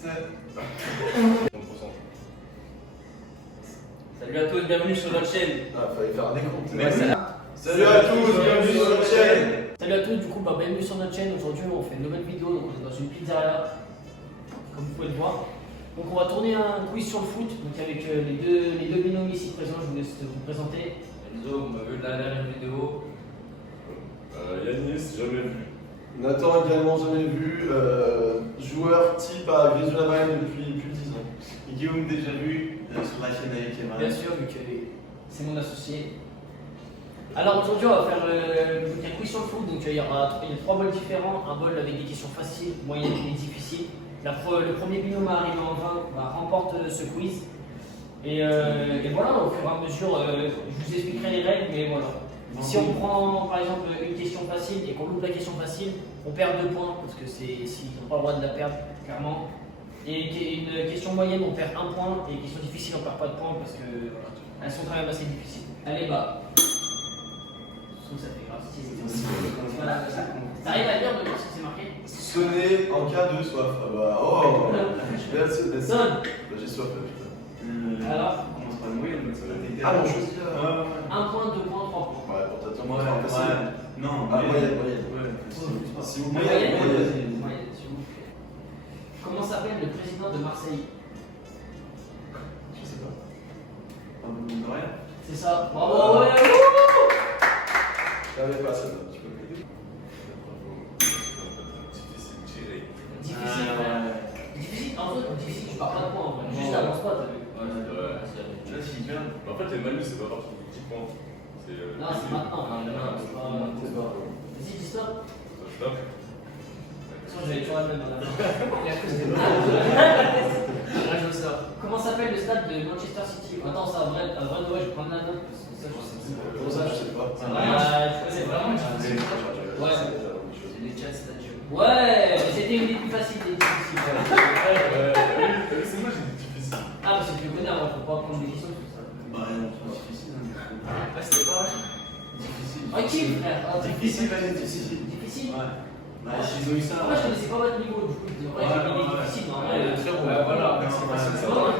Salut à tous, bienvenue sur notre chaîne. Ah, fallait faire un décompte. Salut à tous, bienvenue sur notre chaîne. Salut à tous, du coup, bienvenue sur notre chaîne. Aujourd'hui, on fait une nouvelle vidéo. Donc, on est dans une pizzeria, comme vous pouvez le voir. Donc, on va tourner un quiz sur le foot. Donc, avec les deux binômes ici présents, je vous laisse vous présenter. Enzo, on m'a vu la dernière vidéo. Yanis, jamais vu. Nathan également jamais vu, joueur type à Grésu-la-Marne depuis plus de 10 ans. Et Guillaume déjà vu sur la chaîne avec Emma. Bien sûr, vu que c'est mon associé. Alors aujourd'hui, on va faire un quiz sur le foot. Donc il y aura 3 bols différents. Un bol avec des questions faciles, moyennes et difficiles. Le premier binôme à arriver en 20 remporte ce quiz. Et voilà, au fur et à mesure, je vous expliquerai les règles, mais voilà. Si on prend par exemple une question facile et qu'on loupe la question facile, on perd 2 points parce que s'ils n'ont pas le droit de la perdre, clairement. Et une question moyenne, on perd 1 point. Et une question difficile, on perd pas de points parce que voilà, elles sont quand même assez difficiles. Allez, bah. Je trouve que ça fait grave stylé. Voilà, t'arrives à lire de voir ce qui s'est marqué? Sonner en cas de soif. Ah bah, oh. Merci. Sonne. J'ai soif là, putain. Alors, On commence par le moyen, ça va t'aider. Ah, on choisit 1 point, 2 points, 3 points. Ouais, pour t'attendre, Ouais, c'est facile. Non, Ah, moyenne. Ouais, Si vous Moyenne, moyenne. moyenne, s'il vous plaît. Comment s'appelle le président de Marseille? Je sais pas. C'est ça. Bravo, ouais, wouh. J'avais pas celle-là, tu peux m'aider? Difficile, tiré. Difficile, difficile, en fait, difficile, tu pars pas de points en vrai. Juste avance pas, t'as vu? Là, s'il perd. En fait, les malus, c'est pas parti du petit point. Non, c'est maintenant. C'est pas. Vas-y, dis stop. Stop. Sinon, j'avais toujours la même à la fin. Et à cause des je le sors. Comment s'appelle le stade de Manchester City? Attends, ça, vrai, ouais, je vais prendre la note parce que ça, je sais pas. Pour ça, je sais pas. Tu connais vraiment? Ouais. C'est les chats stadium. Ouais, mais c'était une des plus faciles des difficiles. C'est moi, j'ai dit difficile. Ah, parce que tu le connais, alors faut pas prendre des questions sur ça. Bah, non, c'est difficile. Ah, c'était pas vrai? Difficile. Tranquille, frère. Ah, Difficile, allez, difficile. Difficile? Ouais. Bah, s'ils ont eu ça. Moi, je connaissais pas votre niveau, du coup. En vrai, j'ai mis des difficiles, mais en vrai. Très bon. Voilà. C'est bon, du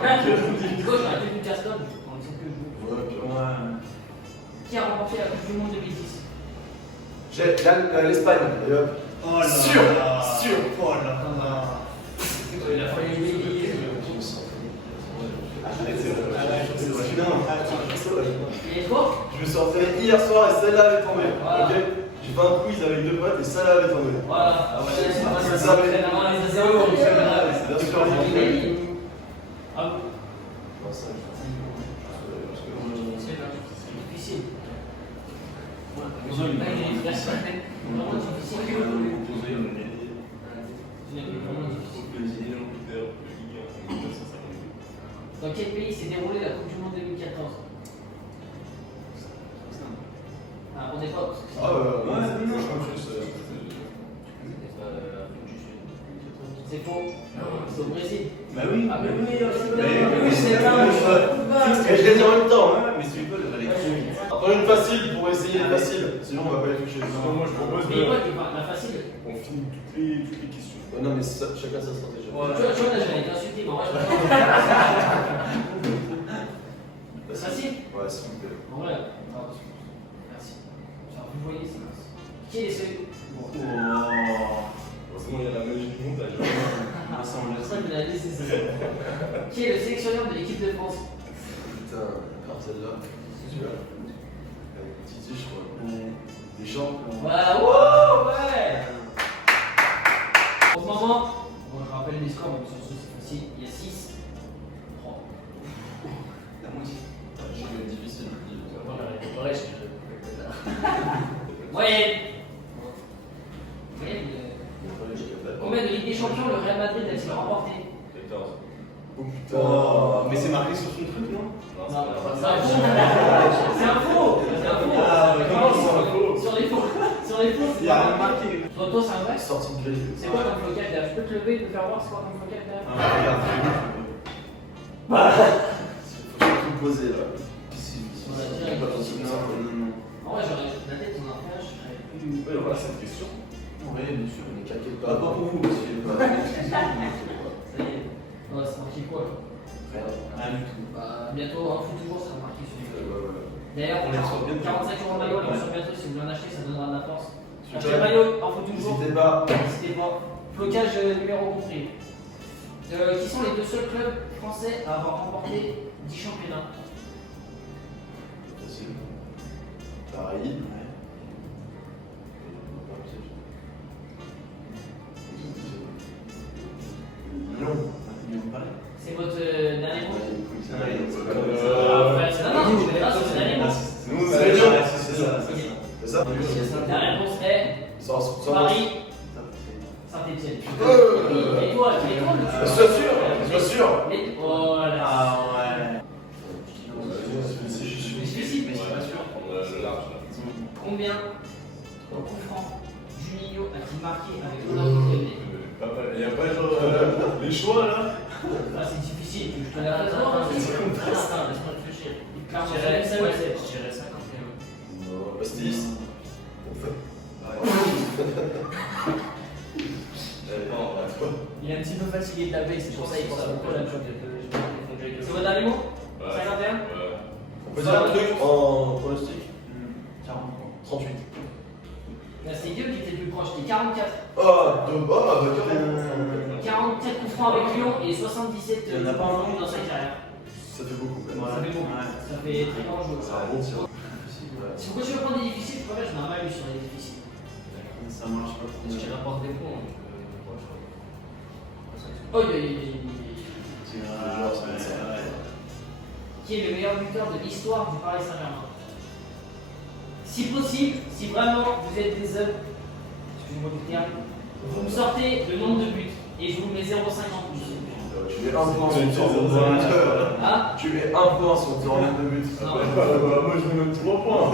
coup, j'aurais fait du Caston, je prends l'exemple que je veux. Ouais, puis Qui a remporté la Coupe du Monde 2010? j'ai l'Espagne. Et hop. Oh là Sûr, là. sûr. Oh là là. Il a fallu oublier. Et toi? Je me suis entraîné hier soir et celle-là avait tombé. Voilà. Ok. J'ai fait un quiz avec 2 potes et celle-là avait tombé. Voilà. C'est Ça ça, fait mais- la main, les C'est zéros. bien sûr, Ah, Non, ça, difficile. Vraiment difficile. Vraiment difficile. Dans quel pays s'est déroulée la Coupe du Monde 2014? À mon époque. Ah, C'est faux. C'est au Brésil. Bah oui. Ah, mais oui, oui, c'est c'est ça. Et je les ai en même temps. Hein. Mais si tu veux, elle est Après une facile pour essayer une facile. Sinon, on va pas les toucher. Moi, je propose Mais quoi, la facile? on finit toutes les questions. Non, mais chacun sa stratégie. Tu vois, là, j'allais t'insulter, mais en vrai, je Facile? Ouais, s'il vous plaît. En vrai, merci. Genre, vous voyez, c'est mince. Qui est celui? Heureusement, il y a la magie du montage. Ça, on C'est laisse. ça que la liste, c'est ça. Qui est le sélectionneur de l'équipe de France? Putain, encore celle-là. C'est celui-là. Avec Titi, je crois. Des champs. Voilà, wow, ouais! En ce moment, bon, je rappelle les scores, même si c'est facile, il y a 6. 3. La moitié. Je vais difficile. Ouais, Moyenne. Moyenne. Combien de Ligue des Champions le Real Madrid a-t-il remporté? 14. Oh putain. Mais c'est marqué sur son truc, non? Non, c'est un faux. C'est un faux. C'est un faux. Comment c'est un faux? Sur les faux. Sur les faux, Il y a rien marqué. Toi, c'est un vrai? Sortie de grille. C'est quoi comme flocal derrière? Je peux te lever et te faire voir c'est quoi comme flocal derrière? Regarde. Faut surtout poser là. Non. En vrai, j'aurais la tête en arpège, je serais plus. Ouais, voilà cette question. Oui, bien sûr, mais t'inquiète pas. Pas pour vous, monsieur. Ça y est. bientôt un foot toujours sera marqué sur les Ouais, ouais. D'ailleurs, On les reçoit bientôt. 45 euros de maillot, on les reçoit bientôt. Si vous voulez en acheter, ça donnera de la force. Super. Achetez le maillot, un foot toujours. N'hésitez pas. N'hésitez pas. Flocage numéro compris. Qui sont les deux seuls clubs français à avoir remporté 10 championnats? Facile. Paris. Lyon. C'est votre dernier mot? C'est Non, je vais pas sur le dernier mot. Nous, C'est Lyon. c'est ça. C'est ça. La réponse est Sans Paris, Saint-Etienne. Euh. Et toi, tu es con le Sois sûr. Voilà. Ah ouais. C'est juste. C'est difficile, mais Ouais, c'est pas sûr. on a le large là. Combien au coup franc Juninho a-t-il marqué avec Ronaldo Tevez? Il n'y a pas genre les choix là. Ah, c'est difficile, je te la attends, laisse-moi réfléchir. Clairement, je dirais 51. Non, Bastis. Il est un petit peu fatigué de la veille, c'est pour ça qu'il pense à beaucoup la chose. C'est votre dernier mot? 51? Ouais. On peut dire un truc en pronostic 38. Là, c'était Guillaume qui était le plus proche, c'était 44. Oh, 44 coups francs avec Lyon et 77 Il y en a pas un buts dans sa carrière. ça fait beaucoup. Quand même. Ça fait beaucoup. Ça fait très grand joueur. Ça remonte sur. Si vous continuez à prendre des difficiles, je j'en ai un mal eu sur les difficiles. Ça marche pas. Parce qu'il rapporte des points. Oh, qui est le meilleur buteur de l'histoire du Paris Saint-Germain? Si possible, si vraiment vous êtes des hommes, excusez-moi du terme, vous me sortez le nombre de buts et je vous mets 0,5 en plus. Tu mets un point sur ton tour. Ah, Tu mets un point sur ton nombre de buts. non. Moi je me donne 3 points.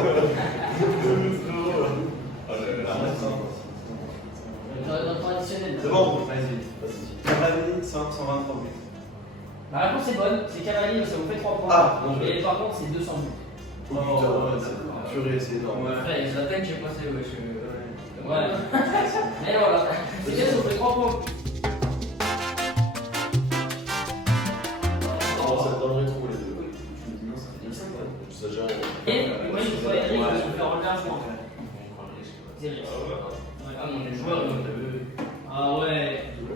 Dans le traditionnel. C'est bon. Vas-y. Cavani, 123 buts. La réponse est bonne, c'est Cavani, ça vous fait 3 points. Ah, non, je Et par contre, c'est 200 buts. Oh putain, purée, c'est énorme. Frère, ils attaquent, j'ai passé, ouais. Mais voilà, c'est bien, ça vous fait 3 points. Comment ça te donnerait trop les deux? Tu me dis non, ça fait 5 Ça gère. Et moi, je vois Eric, je vais faire enlever un point. C'est Eric. Ah, mon joueur, ah ouais.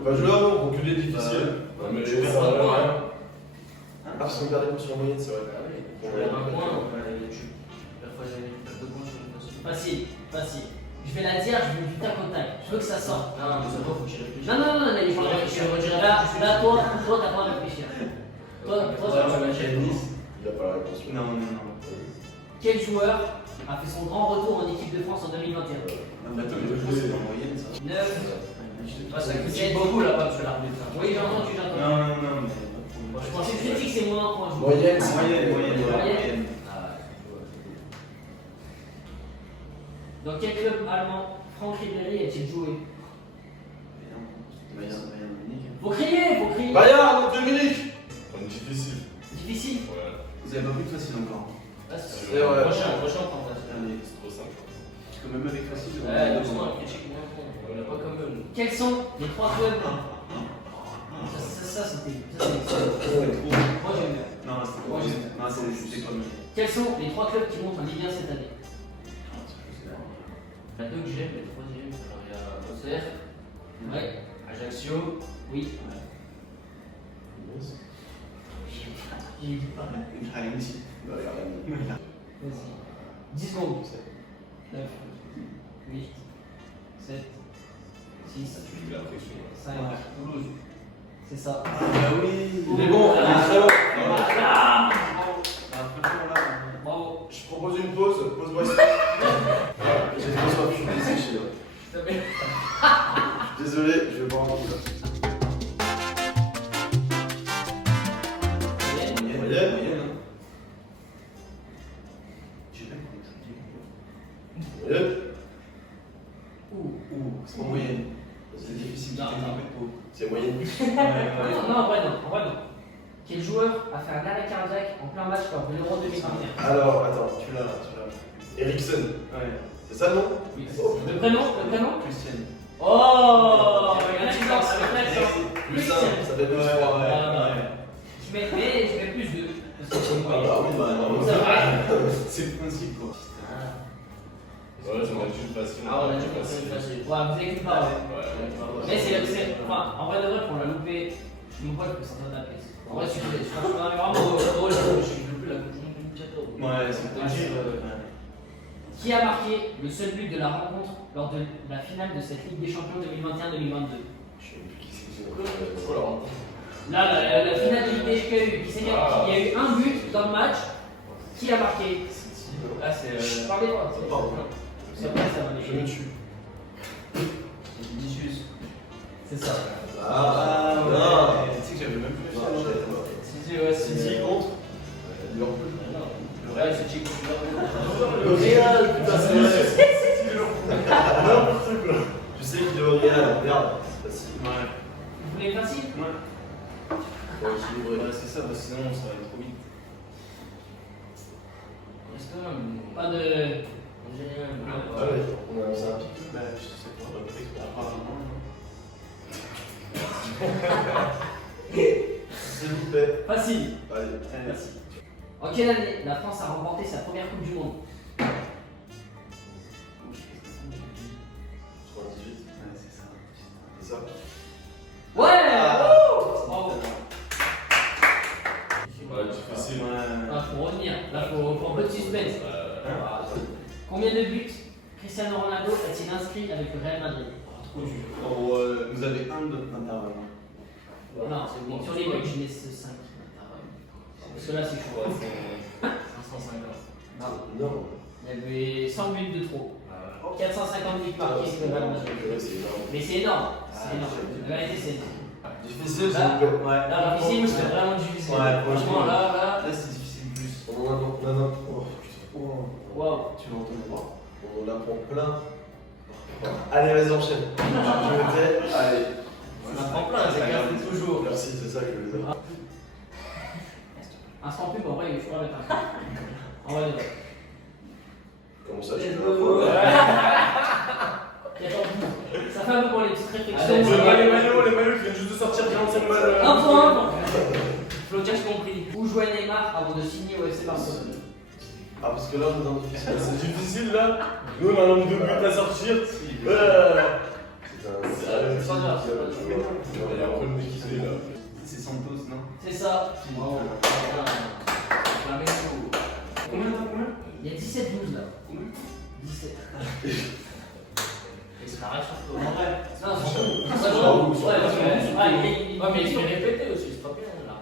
Bah, je leur montre, que des difficiles. Non, mais Je les vais ça faire va, rien. ouais. Ah, parce qu'on perd des points sur la moyenne, c'est vrai. Je vais un point, facile, facile. Je vais la dire, je vais du tac au tac. Je veux que ça sorte. Non, mais c'est pas, faut que tu réfléchisses. Non, mais il faut réfléchir. Là, toi, t'as pas à réfléchir. Toi, tu vas Il a pas la réponse. Non. Quel joueur a fait son grand retour en équipe de France en 2021? Attends, mais c'est en moyenne ça. 9. Ah, ça critique beaucoup là-bas sur l'arbitre. Oui, j'ai entendu. Non, mais. Je pensais que critique, c'est moins un point. Moyenne, Moyenne. Dans quel club allemand Franck Ribéry a-t-il joué? Faut crier. Bayern, Dominique. On est difficile. Difficile. Ouais. Vous avez pas vu de facile encore. C'est vrai. Prochain, on passe. Allez. C'est trop simple. Parce que même avec facile, Ouais, doucement, critique moins con. On n'a pas comme eux. Quels sont les 3 clubs? Ça c'était. Moi j'aime bien. Non, c'était comme. Quels sont les 3 clubs qui montent en Ligue 1 cette année? Il y en a deux que j'aime, le troisième. Alors il y a Auxerre, Ouais. Ajaccio. Oui. J'ai dit pas. Rien ici. Vas-y. 10 secondes. 9, 8, 7, 6, Tu lui mets la pression. 5, Toulouse. c'est ça. Ah oui. Il est bon, il est très bon. Voilà. Bravo. Bravo. Je propose une pause. Pause boisson. J'ai trop soif, je suis desséché là. Désolé, je vais boire un coup là. Moyenne. Moyenne. C'est pas moyenne. C'est difficile. C'est moyenne. Non, en vrai non. Quel joueur a fait un arrêt cardiaque en plein match lors de l'Euro 2021? Alors, attends. Tu l'as. Eriksen. Ouais. C'est ça le nom? Oui. Le prénom? Christiane. Oh, il y a un exemple avec l'accent. Plus 1, ça fait plus 3. Je mets plus 2. septième Ah bah oui, bah non. C'est vrai. C'est le principe quoi. Ouais, ça m'a dit une passion. Ah, on a dit qu'on faisait une facile. Ouais, vous avez qu'une parole. Mais enfin, en vrai de vrai, pour la louper, je me vois que ça va taper. En vrai, je suis vraiment heureux, je suis plus la coupe du château. Ouais, c'est possible. Qui a marqué le seul but de la rencontre lors de la finale de cette Ligue des Champions 2021-2022? Je sais même plus qui c'est que c'est. Là, la finale de Ligue des Champions, qui c'est qu'il y a eu un but dans le match? Qui a marqué? Là, c'est. Parlez-moi. C'est vrai, ça va Je me tue. Vinicius. C'est ça. Ah non. Tu sais que j'avais même plus Non, je savais pas. City, ouais, City contre Liverpool. Le Real, c'est Chico. Le Real, putain, c'est vrai. Je sais qu'il est au Real, merde. C'est facile. Ouais. Vous voulez facile? Pour équilibrer. Ouais, c'est ça, parce que sinon ça va aller trop vite. Est-ce que même. Pas de. Ah ouais, on a ça. Bah, je sais pas, apparemment. S'il vous plaît. Facile. Allez. Facile. En quelle année la France a remporté sa première Coupe du Monde? 98. Ouais, c'est ça. C'est ça. Ouais! Ah. Bravo. Ouais, difficile. Ah, faut revenir. Là, faut un peu de suspense. Ah, combien de buts Cristiano Ronaldo a-t-il inscrit avec le Real Madrid? Trop dur. Oh, vous avez un d'intervalle. Non, c'est bon. Sur les buts, je mets ce 5. Parce que là, c'est chaud. 550. Non. Il y avait 100 buts de trop. 450 buts marqués avec le Real Madrid. C'est énorme. Mais c'est énorme. C'est énorme. La vérité, c'est énorme. Difficile, Là, s'il vous plaît. Ouais. Là, difficile, c'est vraiment difficile. Ouais, Franchement, là. Là, c'est difficile plus. Non. Oh, Waouh. Tu l'entends pas. on en apprend plein. Allez, vas-y, enchaîne. Je me tais. Allez. Ça prend plein, c'est grave toujours. Merci, c'est ça que je veux dire. Instant pub, en vrai, je pourrais mettre un truc. En vrai, de vrai. Comment ça, tu Let's veux go. la Et attends, ça fait un peu pour les petites réflexions. Allez, Les maillots qui viennent juste de sortir 45 balles. Un point. Flocage compris. Où jouait Neymar avant de signer au FC Barcelone? Ah, parce que là, on est dans le difficile. C'est difficile là. Nous, on a un nombre de buts à sortir. C'est un. C'est pas grave, c'est pas grave. Il y a un problème d'équité là. C'est Santos, non? C'est ça. Bravo. Flamengo. Combien? Il y a 17-12 là. 17. Et c'est la réaction. En vrai. Non, c'est Ah, ça. bravo. Ouais, parce que. Ouais, mais il fait répéter aussi, c'est pas bien là.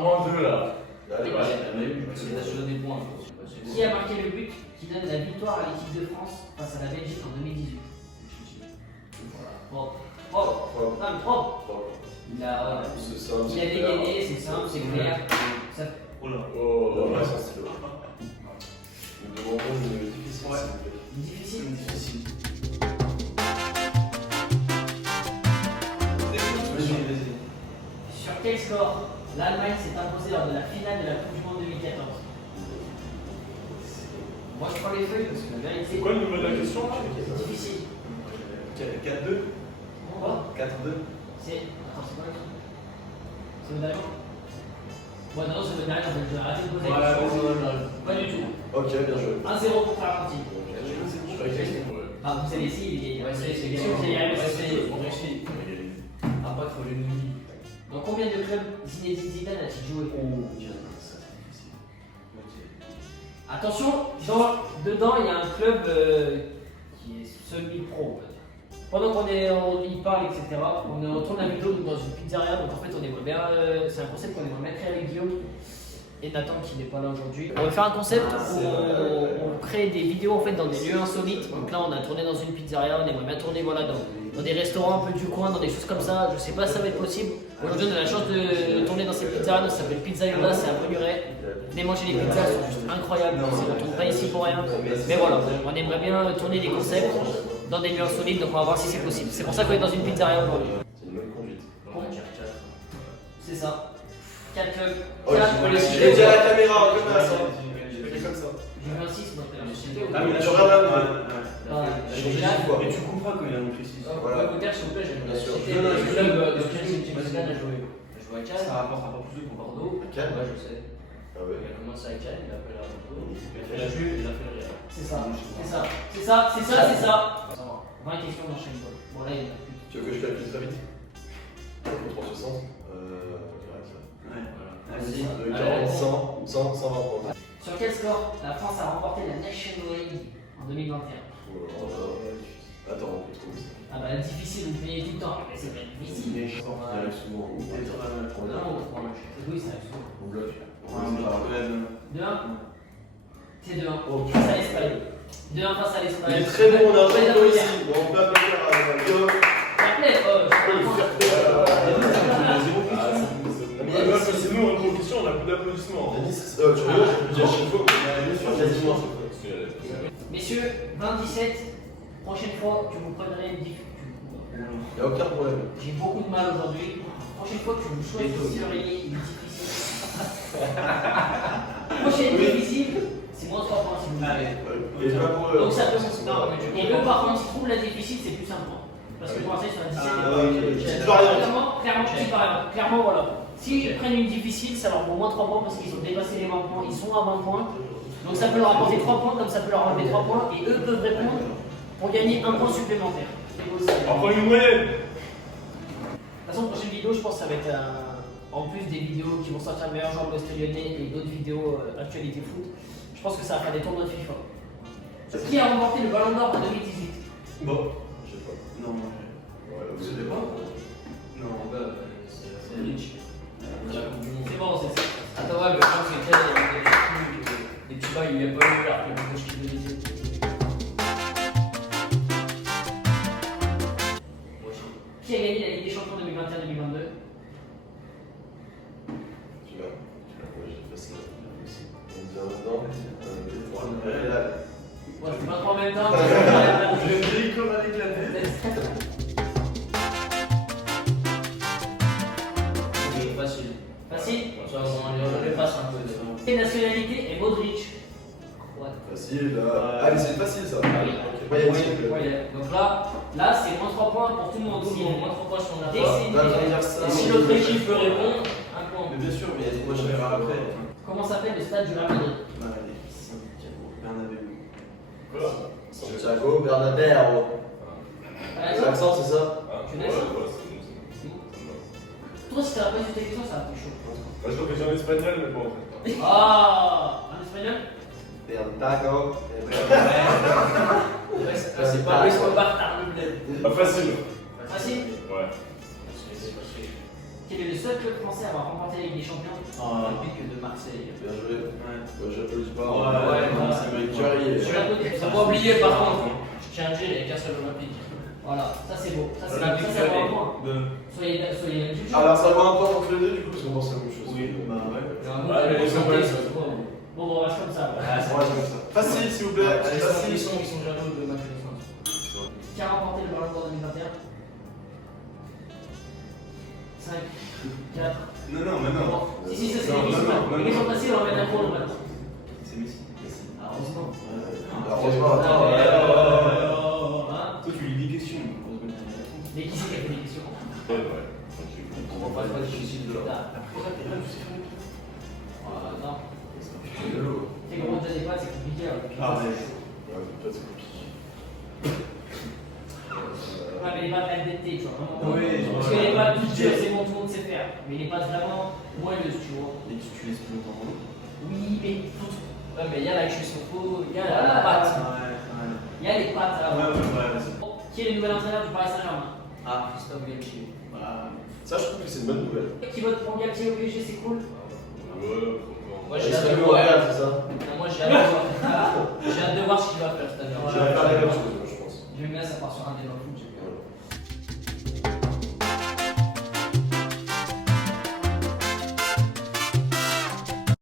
Moins 2 là. Allez, Ouais, c'est la chose des points. Qui a marqué le but qui donne la victoire à l'équipe de France face à la Belgique en 2018? Propre. Propre. Non, mais propre. Propre. Il a C'est un petit peu. dégainé, c'est simple, c'est clair. Ça- Oh là. Oh. Ouais, sans stylo. Nous demandons une difficile, Ouais. s'il vous plaît. Difficile. Sur quel score l'Allemagne s'est imposée lors de la finale de la Coupe du Monde 2014? Moi je prends les feuilles parce que la vérité C'est quoi le niveau de la question? difficile. 4-2. Quoi 4-2. C'est. Attends, c'est quoi la question? C'est le dernier? Ouais, non, c'est le dernier, en fait, j'ai arrêté de poser la question. Pas du tout. Ok, bien joué. 1-0 pour l'Argentine. Ouais. Ah, vous savez, si, il y a Ouais, c'est c'est question, vous allez y arriver, c'est- on réussit. Après, il faut les nouilles. Dans combien de clubs Zinedine Zidane a-t-il joué? Attention, dedans il y a un club qui est semi-pro. Pendant qu'on y parle, etc., on tourne la vidéo dans une pizzeria, donc en fait on aimerait bien, c'est un concept qu'on aimerait bien créer avec Guillaume et Nathan qui n'est pas là aujourd'hui. On va faire un concept où on crée des vidéos en fait dans des lieux insolites. Donc là on a tourné dans une pizzeria, on aimerait bien tourner voilà, dans des restaurants un peu du coin, dans des choses comme ça. Je sais pas si ça va être possible. Aujourd'hui on a la chance de tourner dans cette pizzeria, ça s'appelle Pizza Yola, c'est à Ponuret. Venez manger les pizzas, elles sont juste incroyables, on ne tourne pas ici pour rien. Mais voilà, on aimerait bien tourner des concepts dans des lieux insolites, donc on va voir si c'est possible. C'est pour ça qu'on est dans une pizzeria aujourd'hui. C'est une bonne conduite. C'est ça. 4 clubs. Oh, 4 je pour vais les le citer. dire à la caméra, comme ça. Fais comme ça. J'ai vu un 6, donc je citais ou Ah, mais là, Tu regardes là, Changé là, 6 fois. Mais tu comprends quand il a montré 6. Voilà. Peut-être, s'il vous plaît, j'aimerais Bien sûr. citer Non, non, le je club club de Zidane a joué. joue à Cannes. Ça rapportera pas plus pour Bordeaux. À Cannes. Ouais, je sais. Ah ouais. Il a commencé à Cannes, il a fait la Bordeaux. Il a fait la Juve, il a fait le Real. C'est ça, c'est ça, c'est ça, c'est ça, c'est ça. 20 questions dans chaque bol. Bon, là, il y en a plus. Tu veux que je calcule très vite? Pour 360 direct ça. Ouais. Voilà. Vas-y. 40, 100, 100, 120 points. Sur quel score la France a remporté la National League en 2021? Attends, on peut trouver ça. Ah bah difficile, vous payez tout le temps. Mais c'est pas difficile. Il arrive souvent. On va dire. Non, on prend le match. Oui, ça arrive souvent. On bloque. 2-1. C'est 2-1. Oh, Face à l'Espagne. 2-1 face à l'Espagne. Il est très bon, on a un Ouais, champion ouais, ici. Bon, on peut applaudir à Guillaume. Fair play, C'est nous, en compétition, on a plus d'applaudissements. Denis, tu rigoles, je peux dire chaque fois. Quasiment. Messieurs, 27. Prochaine fois que vous prendrez une difficulté. Il n'y a aucun problème. J'ai beaucoup de mal aujourd'hui. Prochaine fois que vous choisisseriez une difficile. Prochaine difficile, c'est moins 3 points si vous voulez. Et pas pour eux. Donc ça peut se. Et eux par contre, s'ils trouvent la difficile, c'est plus simple. Parce que pour l'instant, ils sont à 17. Petite variante. Clairement, petite variante. Clairement, voilà. S'ils prennent une difficile, ça leur vaut moins 3 points parce qu'ils ont dépassé les 20 points. Ils sont à 20 points. Donc ça peut leur apporter 3 points comme ça peut leur enlever 3 points. Et eux peuvent répondre pour gagner un point supplémentaire. On prend une moyenne. De toute façon, prochaine vidéo, je pense que ça va être en plus des vidéos qui vont sortir meilleur joueur de l'Ouest lyonnais et d'autres vidéos actualité foot. Je pense que ça va faire des tournois de FIFA. Qui a remporté le Ballon d'Or en 2018? Bon, je sais pas. Non, Ouais, vous savez pas? non, bah, c'est Rich. C'est bon, c'est ça. Attends, ouais, mais je pense que Ken, il y a des petits bails, il y a pas eu là, le gauche qui devait dire. Qui a gagné la Ligue des Champions 2021-2022? Tu l'as. Ouais, j'ai fait ça. On dit en même temps. Ouais, c'est pas trop en même temps. Je l'ai comme avec la tête. Facile. Facile. Ça, on les passe un peu. Quelle nationalité est Modric? Ouais. Facile, là. Ah, mais c'est facile ça. Oui. Moyenne, Oui, s'il te plaît. oui. Donc là c'est moins 3 points pour tout le monde. Tout Si le monde, moins 3 points si on a Dès que pas. c'est une Bah, défaite. on va dire ça. Et si l'autre équipe peut répondre, un point. Mais bien sûr, mais il y a des matchs à faire après. Comment s'appelle le stade du Real Madrid? Bah, allez, Santiago Bernabéu. Quoi? Santiago Bernabéu. Alexandre, L'accent, c'est ça? Tu laisses? Toi, si t'as pas eu cette question, ça va être chaud. Moi, je réfléchis en espagnol, mais bon, en fait. Ah, en espagnol? Bernabéu. C'est pas le Escobar, t'as le bled. Pas facile. Facile? Ouais. Quel est le seul club français à avoir remporté la Ligue des Champions? Olympique de Marseille. Bien joué. Ouais, j'applaudis pas. Ouais, voilà. c'est mérité. Je l'applaudis. Faut pas oublier par contre, je tiens à dire, il n'y a qu'un seul Olympique. Voilà, ça c'est beau. Ça c'est Olympique ça, vaut un Lyonnais. point. Soyez indulgents. Alors, ça va un point entre les deux, du coup, parce qu'on pense à la même chose. Oui, bah ouais. Ouais, mais les santé, Olympiques, c'est quoi? Bon, on reste comme ça. Ouais, c'est comme ça. Facile, s'il vous plaît. Ils Facile. sont jaloux de match de France. Qui a remporté le Ballon d'Or 2021? 5, 4. Non, non, mais non. Si, ça c'est Non, les questions. non, non, Les questions non. faciles, on va mettre un point de match. C'est Messi. Ah, heureusement. Heureusement, attends. Hein? Toi, tu lis des questions. Mais qui c'est qui a fait des questions? Ouais, ouais. On va pas être difficile de là. Non. C'est de l'eau. C'est comme on te des pâtes, c'est compliqué. Ah, ouais. Ouais, peut-être c'est compliqué. Ouais, mais les pâtes al dente, tu vois. Vraiment. Oui, Parce que les pâtes toutes dures, c'est bon, tout le monde sait faire. Mais les pâtes vraiment moelleuses, tu vois. Et tu laisses plus longtemps dans l'eau. Oui, mais tout. Ouais, mais il y a la cuisson faux, il y a Voilà. la pâte. Il y a les pâtes là. Ouais, vas-y. Bon, qui est le nouvel entraîneur du Paris Saint-Germain? Ah, Christophe Galtier. Bah, Ça, je trouve que c'est une bonne nouvelle. Qui vote pour Galtier au PSG, c'est cool. Ouais, Moi, Il j'ai hâte serait de au voir. Real, c'est ça? Non, moi, j'ai hâte de voir. J'ai hâte de voir ce qu'il va faire cette année. Je vais faire la même chose, moi, je pense. J'aime bien, ça part sur un débat foot.